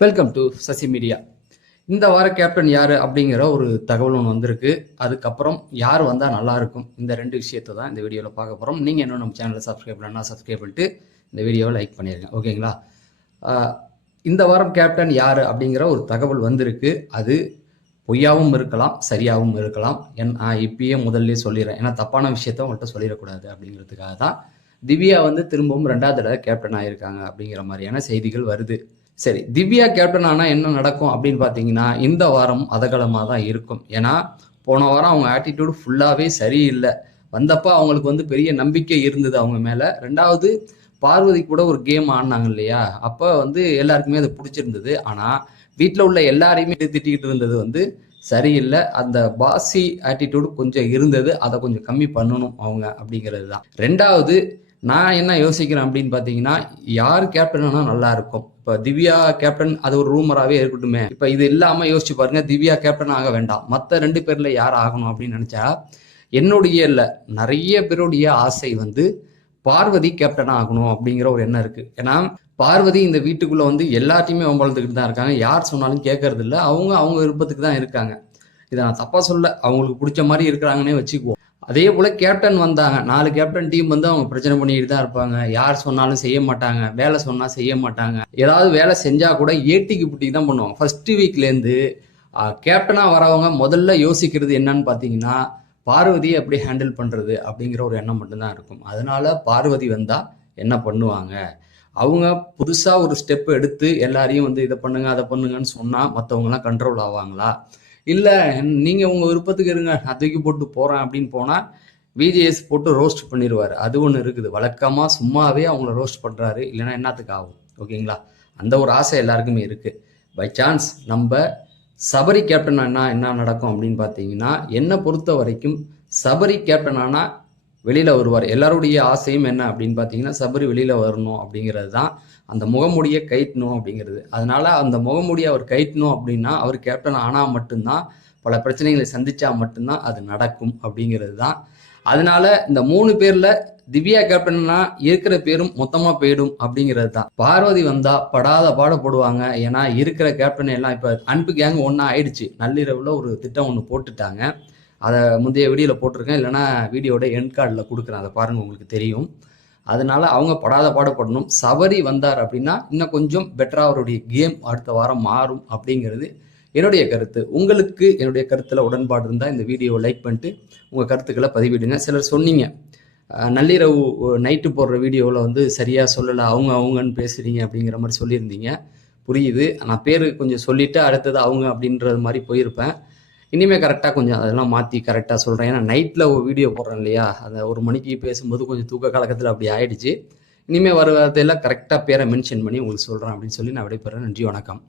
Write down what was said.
Welcome to Sasi media. இந்த வார captain யார் அப்படிங்கிற ஒரு தகவல் ஒன்று வந்திருக்கு. அதுக்கப்புறம் யார் வந்தால் நல்லாயிருக்கும், இந்த ரெண்டு விஷயத்தை தான் இந்த வீடியோவில் பார்க்க போகிறோம். நீங்கள் இன்னும் நம்ம சேனலை சப்ஸ்கிரைப் பண்ணா சப்ஸ்கிரைப் பண்ணிட்டு இந்த வீடியோவை லைக் பண்ணிடுங்க, ஓகேங்களா? இந்த வாரம் கேப்டன் யார் அப்படிங்கிற ஒரு தகவல் வந்திருக்கு. அது பொய்யாவும் இருக்கலாம், சரியாகவும் இருக்கலாம். இப்பயே முதல்ல சொல்லிடுறேன், ஏன்னா தப்பான விஷயத்த உங்கள்கிட்ட சொல்லிடக்கூடாது அப்படிங்கிறதுக்காக தான். திவ்யா வந்து திரும்பவும் 2வது தடவை கேப்டன் ஆகியிருக்காங்க அப்படிங்கிற மாதிரியான செய்திகள் வருது. சரி, திவ்யா கேப்டன் ஆனால் என்ன நடக்கும் அப்படின்னு பார்த்தீங்கன்னா, இந்த வாரம் அதகலமாக தான் இருக்கும். ஏன்னா போன வாரம் அவங்க ஆட்டிடியூடு ஃபுல்லாகவே சரியில்லை. வந்தப்போ அவங்களுக்கு வந்து பெரிய நம்பிக்கை இருந்தது அவங்க மேலே. 2வது பார்வதி கூட ஒரு கேம் ஆடினாங்க இல்லையா, அப்போ வந்து எல்லாருக்குமே அது பிடிச்சிருந்தது. ஆனால் வீட்டில் உள்ள எல்லாரையுமே திட்டிக்கிட்டு இருந்தது வந்து சரியில்லை. அந்த பாசி ஆட்டிடியூடு கொஞ்சம் இருந்தது, அதை கொஞ்சம் கம்மி பண்ணணும் அவங்க அப்படிங்கிறது தான். 2வது நான் என்ன யோசிக்கிறேன் அப்படின்னு பார்த்தீங்கன்னா, யார் கேப்டன்னா நல்லா இருக்கும். இப்போ திவ்யா கேப்டன் அது ஒரு ரூமராகவே இருக்கட்டுமே. இப்போ இது இல்லாமல் யோசிச்சு பாருங்க, திவ்யா கேப்டன் ஆக வேண்டாம், மற்ற 2 பேரில் யார் ஆகணும் அப்படின்னு நினச்சா, என்னுடைய இல்லை நிறைய பேருடைய ஆசை வந்து பார்வதி கேப்டன் ஆகணும் அப்படிங்கிற ஒரு எண்ணம் இருக்குது. ஏன்னா பார்வதி இந்த வீட்டுக்குள்ளே வந்து எல்லாத்தையுமே வம்பளத்துக்கிட்டு தான் இருக்காங்க. யார் சொன்னாலும் கேட்கறது இல்லை. அவங்க விருப்பத்துக்கு தான் இருக்காங்க. இதை நான் தப்பாக சொல்ல, அவங்களுக்கு பிடிச்ச மாதிரி இருக்கிறாங்கன்னே வச்சுக்குவோம். அதே போல் கேப்டன் வந்தாங்க, 4 கேப்டன் டீம் வந்து அவங்க பிரச்சனை பண்ணிட்டு தான் இருப்பாங்க. யார் சொன்னாலும் செய்ய மாட்டாங்க, வேலை சொன்னால் செய்ய மாட்டாங்க. ஏதாவது வேலை செஞ்சால் கூட ஏட்டிக்கு புட்டிக்கு தான் பண்ணுவாங்க. ஃபர்ஸ்ட் வீக்லேருந்து கேப்டனாக வரவங்க முதல்ல யோசிக்கிறது என்னன்னு பார்த்தீங்கன்னா, பார்வதியை எப்படி ஹேண்டில் பண்ணுறது அப்படிங்கிற ஒரு எண்ணம் மட்டும்தான் இருக்கும். அதனால பார்வதி வந்தால் என்ன பண்ணுவாங்க, அவங்க புதுசாக ஒரு ஸ்டெப் எடுத்து எல்லாரையும் வந்து இதை பண்ணுங்க அதை பண்ணுங்கன்னு சொன்னால் மற்றவங்களாம் கண்ட்ரோல் ஆவாங்களா? இல்லை நீங்கள் உங்கள் விருப்பத்துக்கு இருங்க, நான் தூக்கி போட்டு போகிறேன் அப்படின்னு போனால் விஜிஎஸ் போட்டு ரோஸ்ட் பண்ணிடுவார். அது ஒன்று இருக்குது. வழக்கமாக சும்மாவே அவங்கள ரோஸ்ட் பண்ணுறாரு, இல்லைன்னா என்னத்துக்கு ஆகும், ஓகேங்களா? அந்த ஒரு ஆசை எல்லாருக்குமே இருக்குது. பை சான்ஸ் நம்ம சபரி கேப்டன் ஆனால் என்ன நடக்கும் அப்படின்னு பார்த்தீங்கன்னா, என்னை பொறுத்த வரைக்கும் சபரி கேப்டன் ஆனால் வெளியில் வருவார். எல்லாருடைய ஆசையும் என்ன அப்படின்னு பார்த்தீங்கன்னா, சபரி வெளியில் வரணும் அப்படிங்கிறது தான். அந்த முகமூடியை கைட்டணும் அப்படிங்கிறது. அதனால அந்த முகமூடியை அவர் கைட்டணும் அப்படின்னா, அவர் கேப்டன் ஆனால் மட்டும்தான், பல பிரச்சனைகளை சந்திச்சா மட்டும்தான் அது நடக்கும் அப்படிங்கிறது தான். அதனால இந்த 3 பேர்ல திவ்யா கேப்டன்னா இருக்கிற பேரும் மொத்தமா போயிடும் அப்படிங்கிறது தான். பார்வதி வந்தா படாத பாடுபடுவாங்க. ஏன்னா இருக்கிற கேப்டன் எல்லாம் இப்ப அன்பு கேங் ஒன்னா ஆயிடுச்சு. நள்ளிரவுல ஒரு திட்டம் ஒன்று போட்டுட்டாங்க. அதை முந்தைய வீடியோவில் போட்டிருக்கேன், இல்லைன்னா வீடியோட எண்ட் கார்டில் கொடுக்குறேன், அதை பாருங்கள், உங்களுக்கு தெரியும். அதனால அவங்க படாத பாடுபடணும். சபரி வந்தார் அப்படின்னா இன்னும் கொஞ்சம் பெட்டராக அவருடைய கேம் அடுத்த வாரம் மாறும் அப்படிங்கிறது என்னுடைய கருத்து. உங்களுக்கு என்னுடைய கருத்தில் உடன்பாடு இருந்தால் இந்த வீடியோவை லைக் பண்ணிட்டு உங்கள் கருத்துக்களை பதிவிடுங்க. சிலர் சொன்னீங்க, நள்ளிரவு நைட்டு போடுற வீடியோவில் வந்து சரியாக சொல்லலை, அவங்கன்னு பேசுகிறீங்க அப்படிங்கிற மாதிரி சொல்லியிருந்தீங்க. புரியுது. நான் பேர் கொஞ்சம் சொல்லிவிட்டு அடுத்தது அவங்க அப்படின்றது மாதிரி போயிருப்பேன். இனிமேல் கரெக்டாக கொஞ்சம் அதெல்லாம் மாற்றி கரெக்டாக சொல்கிறேன். ஏன்னா நைட்டில் ஒரு வீடியோ போடுறேன் இல்லையா, அந்த 1 மணிக்கு பேசும்போது கொஞ்சம் தூக்க கலக்கத்தில் அப்படி ஆயிடுச்சு. இனிமேல் வர வார்த்தையெல்லாம் கரெக்டாக பேரை மென்ஷன் பண்ணி உங்களுக்கு சொல்கிறேன் அப்படின்னு சொல்லி நான் விடைபெறேன். நன்றி, வணக்கம்.